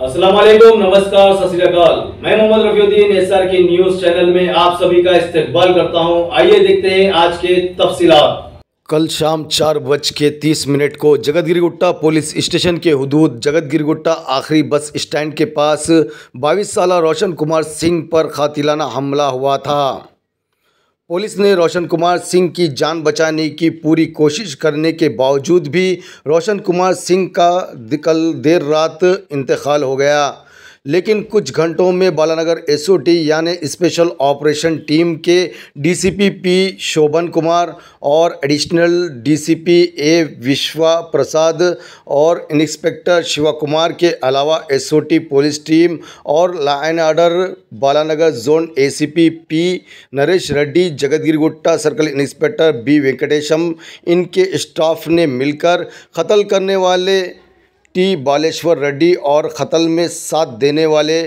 अस्सलाम वालेकुम, नमस्कार, सत श्री अकाल। मैं मोहम्मद रफीउद्दीन एसआर के न्यूज चैनल में आप सभी का इस्तकबाल करता हूं। आइए देखते हैं आज के तफसीलात। कल शाम 4:30 को जगतगिरीगुट्टा पुलिस स्टेशन के हुदूद जगतगिरीगुट्टा आखिरी बस स्टैंड के पास 22 साला रोशन कुमार सिंह पर कातिलाना हमला हुआ था। पुलिस ने रोशन कुमार सिंह की जान बचाने की पूरी कोशिश करने के बावजूद भी रोशन कुमार सिंह का कल देर रात इंतकाल हो गया। लेकिन कुछ घंटों में बालानगर एसओटी यानी स्पेशल ऑपरेशन टीम के डीसीपी पी शोभन कुमार और एडिशनल डीसीपी ए विश्वा प्रसाद और इंस्पेक्टर शिवा कुमार के अलावा एसओटी पुलिस टीम और law and order Balanagar zone ACP P Naresh Reddy, Jagadgirigutta circle inspector B Venkatesham, इनके स्टाफ ने मिलकर कत्ल करने वाले टी बालेश्वर रेड्डी और कत्ल में साथ देने वाले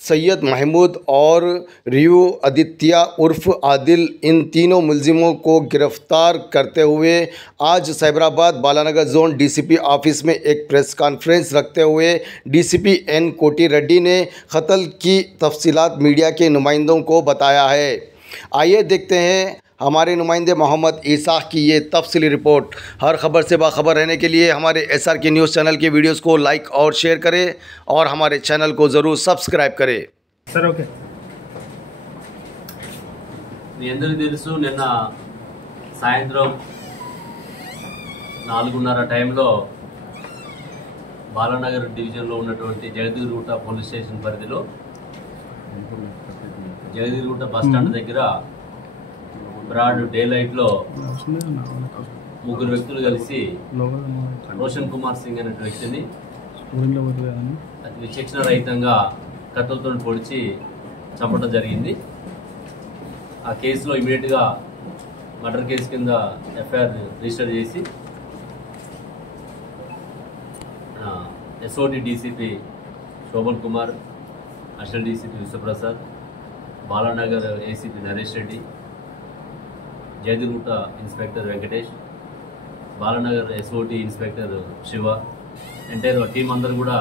सैयद महमूद और रियू आदित्य उर्फ आदिल, इन तीनों मुलजिमों को गिरफ्तार करते हुए आज Cyberabad Balanagar zone DCP office में एक प्रेस कॉन्फ्रेंस रखते हुए डीसीपी एन कोटी रेड्डी ने कत्ल की तफसीलात मीडिया के नुमाइंदों को बताया है। आइए देखते हैं हमारे नुमाइंदे मोहम्मद ईसा की ये तफसीली रिपोर्ट। हर खबर से बाखबर रहने के लिए हमारे एसआर के न्यूज़ चैनल की वीडियोस को लाइक और शेयर करें और हमारे चैनल को ज़रूर सब्सक्राइब करें। Sir okay. మీ అందరికీ తెలుసు, నిన్న సాయంత్రం 4:30 టైంలో బాలానగర్ డివిజన్లో ఉన్నటువంటి జగతగిరిగుట్ట పోలీస్ స్టేషన్ పరిధిలో జగతగిరిగుట్ట బస్ స్టాండ్ దగ్గర బ్రాడ్ డే లైట్లో ముగ్గురు వ్యక్తులు కలిసి రోషన్ కుమార్ సింగ్ అనే వ్యక్తిని అతి విచక్షణ రహితంగా కత్తులతో పొడిచి చంపడం జరిగింది. ఆ కేసులో ఇమీడియట్గా మర్డర్ కేసు కింద ఎఫ్ఐఆర్ రిజిస్టర్ చేసి SOT DCP Shobhan Kumar, additional DCP Vishwaprasad, Balanagar ACP Naresh Reddy, Jagadgirigutta inspector Venkatesh, Balanagar SOT inspector Shiva, entire team అందరూ కూడా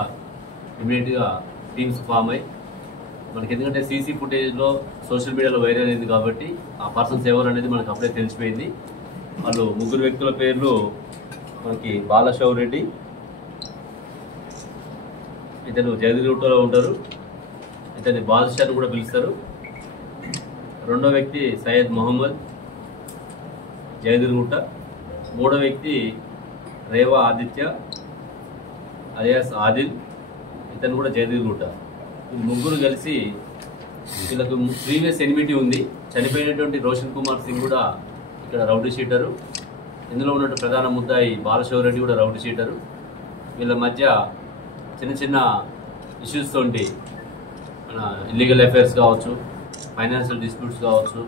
ఇమీడియట్గా టీమ్స్ ఫామ్ అయ్యి, మనకి ఎందుకంటే సీసీ ఫుటేజ్లో సోషల్ మీడియాలో వైరల్ అయింది కాబట్టి ఆ పర్సన్స్ ఎవరు అనేది మనకు అప్పుడే తెలిసిపోయింది. వాళ్ళు ముగ్గురు వ్యక్తుల పేర్లు మనకి బాలశౌర్ రెడ్డి, ఇతను జగతగిరిగుట్టలో ఉంటారు, ఇతన్ని బాద్షా అని కూడా పిలుస్తారు. రెండో వ్యక్తి సయ్యద్ మొహమ్మద్, జగతగిరిగుట్ట. మూడో వ్యక్తి రేవా ఆదిత్య అలియాస్ ఆదిల్, ఇతను కూడా జగతగిరిగుట్ట. ఈ ముగ్గురు కలిసి వీళ్ళకు ప్రీవియస్ ఎనిమిటీ ఉంది. చనిపోయినటువంటి రోషన్ కుమార్ సింగ్ కూడా ఇక్కడ రౌడీ షీటరు, ఇందులో ఉన్నట్టు ప్రధాన ముద్దాయి బాలశౌర్ రెడ్డి కూడా రౌడీ షీటరు. వీళ్ళ మధ్య చిన్న చిన్న ఇష్యూస్ తోటి మన ఇల్లీగల్ అఫైర్స్ కావచ్చు, ఫైనాన్షియల్ డిస్ప్యూట్స్ కావచ్చు,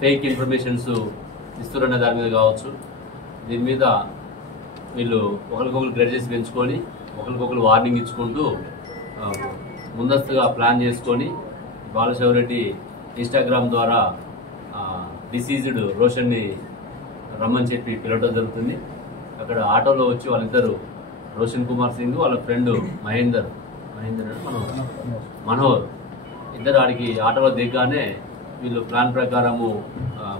ఫేక్ ఇన్ఫర్మేషన్స్ ఇస్తున్న దాని మీద కావచ్చు, దీని మీద వీళ్ళు ఒకరికొకరు గ్రెడ్జెస్ పెంచుకొని ఒకరికొకరు వార్నింగ్ ఇచ్చుకుంటూ ముందస్తుగా ప్లాన్ చేసుకొని బాలశౌర్ రెడ్డి ఇన్స్టాగ్రామ్ ద్వారా డిసీజ్డ్ రోషన్ని రమ్మని చెప్పి పిలవడం జరుగుతుంది. అక్కడ ఆటోలో వచ్చి వాళ్ళిద్దరు రోషన్ కుమార్ సింగ్ వాళ్ళ ఫ్రెండ్ మనోహర్ ఇద్దరు ఆడికి ఆటోలో దిగ్గానే వీళ్ళు ప్లాన్ ప్రకారము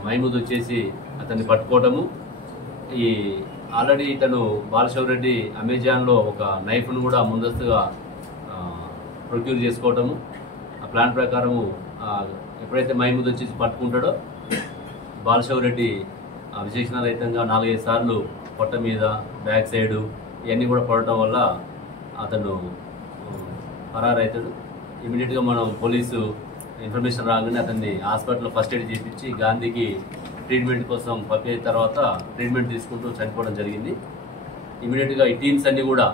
మహమూద్ వచ్చేసి అతన్ని పట్టుకోవటము, ఈ ఆల్రెడీ ఇతను బాలశౌర్ రెడ్డి అమెజాన్లో ఒక నైఫ్ను కూడా ముందస్తుగా ప్రొక్యూర్ చేసుకోవటము. ఆ ప్లాన్ ప్రకారము ఎప్పుడైతే మహమూద్ వచ్చేసి పట్టుకుంటాడో బాలశౌర్ రెడ్డి విశేషణ రహితంగా 4-5 సార్లు పొట్ట మీద, బ్యాక్ సైడు ఇవన్నీ కూడా పడటం వల్ల అతను పరారైతాడు. ఇమీడియట్గా మనం పోలీసు ఇన్ఫర్మేషన్ రాగానే అతన్ని హాస్పిటల్లో ఫస్ట్ ఎయిడ్ చేయించి గాంధీకి ట్రీట్మెంట్ కోసం పంపిన తర్వాత ట్రీట్మెంట్ తీసుకుంటూ చనిపోవడం జరిగింది. ఇమీడియట్గా ఈ టీమ్స్ అన్నీ కూడా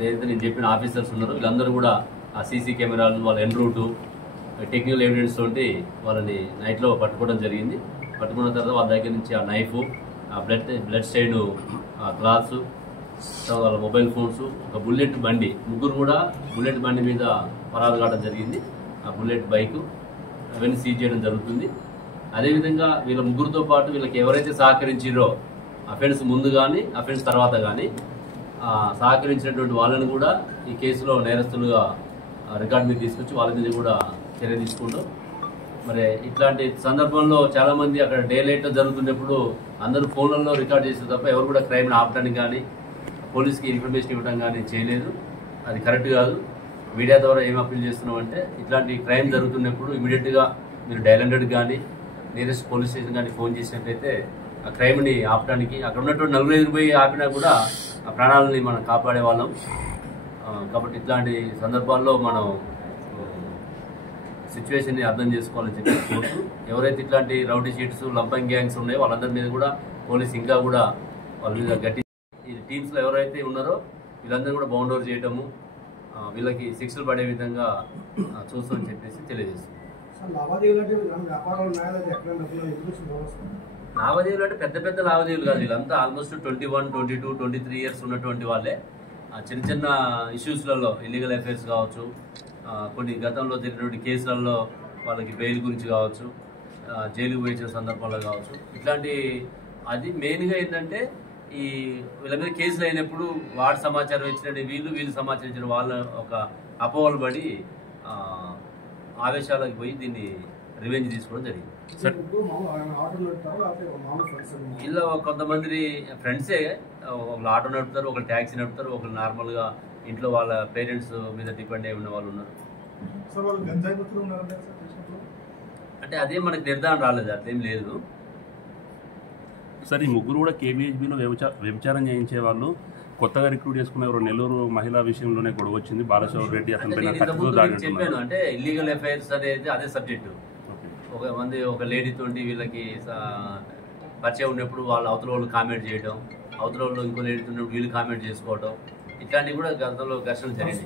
ఏదైతే నేను చెప్పిన ఆఫీసర్స్ ఉన్నారో వీళ్ళందరూ కూడా ఆ సీసీ కెమెరాలు, వాళ్ళ ఎన్ రూటు, టెక్నికల్ ఎవిడెన్స్ తోటి వాళ్ళని నైట్లో పట్టుకోవడం జరిగింది. పట్టుకున్న తర్వాత వాళ్ళ దగ్గర నుంచి ఆ నైఫ్, ఆ బ్లడ్ స్టెయిన్ క్లాత్స్, వాళ్ళ మొబైల్ ఫోన్స్, ఒక బుల్లెట్ బండి, ముగ్గురు కూడా బుల్లెట్ బండి మీద పరారు కావడం జరిగింది. ఆ బుల్లెట్ బైకు అవన్నీ సీజ్ చేయడం జరుగుతుంది. అదేవిధంగా వీళ్ళ ముగ్గురితో పాటు వీళ్ళకి ఎవరైతే సహకరించారో అఫెన్స్ ముందు కానీ అఫెన్స్ తర్వాత కానీ సహకరించినటువంటి వాళ్ళని కూడా ఈ కేసులో నేరస్తులుగా రికార్డు మీద తీసుకొచ్చి వాళ్ళ మీద కూడా చర్య తీసుకుంటూ మరి ఇట్లాంటి సందర్భంలో చాలామంది అక్కడ డే లైట్లో జరుగుతున్నప్పుడు అందరూ ఫోన్లలో రికార్డ్ చేసే తప్ప ఎవరు కూడా క్రైమ్ని ఆపడానికి కానీ పోలీస్కి ఇన్ఫర్మేషన్ ఇవ్వడం కానీ చేయలేదు. అది కరెక్ట్ కాదు. మీడియా ద్వారా ఏం అప్పీల్ చేస్తున్నాం అంటే ఇట్లాంటి క్రైమ్ జరుగుతున్నప్పుడు ఇమీడియట్గా మీరు డయల్ 100 కానీ నియరెస్ట్ పోలీస్ స్టేషన్ కానీ ఫోన్ చేసినట్లయితే ఆ క్రైమ్ని ఆపడానికి అక్కడ ఉన్నటువంటి 4-5 పోయి ఆపినా కూడా ఆ ప్రాణాలని మనం కాపాడే వాళ్ళం. కాబట్టి ఇట్లాంటి సందర్భాల్లో మనం సిచ్యువేషన్ని అర్థం చేసుకోవాలని చెప్పి కోరుతూ ఎవరైతే ఇట్లాంటి రౌడీ షీట్స్ లంపింగ్ గ్యాంగ్స్ ఉన్నాయో వాళ్ళందరి మీద కూడా పోలీస్ ఇంకా కూడా వాళ్ళ మీద గట్టి ఈ టీమ్స్లో ఎవరైతే ఉన్నారో వీళ్ళందరూ కూడా బౌండ్ ఓవర్ చేయడము వీళ్ళకి శిక్షలు పడే విధంగా చూస్తామని చెప్పేసి తెలియజేస్తుంది. లావాదేవీలు అంటే పెద్ద పెద్ద లావాదేవీలు కాదు. వీళ్ళంతా ఆల్మోస్ట్ 21, 22, 23 ఇయర్స్ ఉన్నటువంటి వాళ్ళే. చిన్న చిన్న ఇష్యూస్లలో ఇల్లీగల్ అఫైర్స్ కావచ్చు, కొన్ని గతంలో జరిగినటువంటి కేసులలో వాళ్ళకి బెయిల్ గురించి కావచ్చు, జైలుకు పోయించిన సందర్భంలో కావచ్చు, ఇట్లాంటి అది మెయిన్గా ఏంటంటే ఈ వీళ్ళ మీద కేసులు అయినప్పుడు వాడు సమాచారం ఇచ్చినట్టు వీళ్ళు సమాచారం ఇచ్చిన వాళ్ళ ఒక అపోహలు పడి ఆవేశాలకు పోయి దీన్ని రివెంజ్ తీసుకోవడం జరిగింది. ఇలా కొంతమంది ఫ్రెండ్సే ఒకళ్ళు ఆటో నడుపుతారు, ఒకళ్ళు ట్యాక్సీ నడుపుతారు, ఒకళ్ళు నార్మల్గా ఇంట్లో వాళ్ళ పేరెంట్స్ మీద డిపెండ్ అయి ఉన్న వాళ్ళు ఉన్నారు. అంటే అదే మనకు నిర్ధారణ రాలేదు, అట్లేం లేదు సార్. ఈ ముగ్గురు కూడా కేబిహెచ్బిలో వ్యభిచారం చేయించే వాళ్ళు కొత్తగా రిక్రూట్ చేసుకున్న ఎవరు నెల్లూరు మహిళా విషయంలోనే గొడవ వచ్చింది. బాలశౌర్ రెడ్డి చెప్పాను అంటే ఇల్లీగల్ అఫైర్స్ అనేది అదే సబ్జెక్టు. ఒక లేడీతోటి వీళ్ళకి పరిచయం ఉన్నప్పుడు వాళ్ళు అవతల వాళ్ళు కామెంట్ చేయడం, అవతల వాళ్ళు ఇంకో లేడీతో వీళ్ళు కామెంట్ చేసుకోవడం, ఇట్లాంటివి కూడా గతంలో ఘర్షణలు జరిగింది.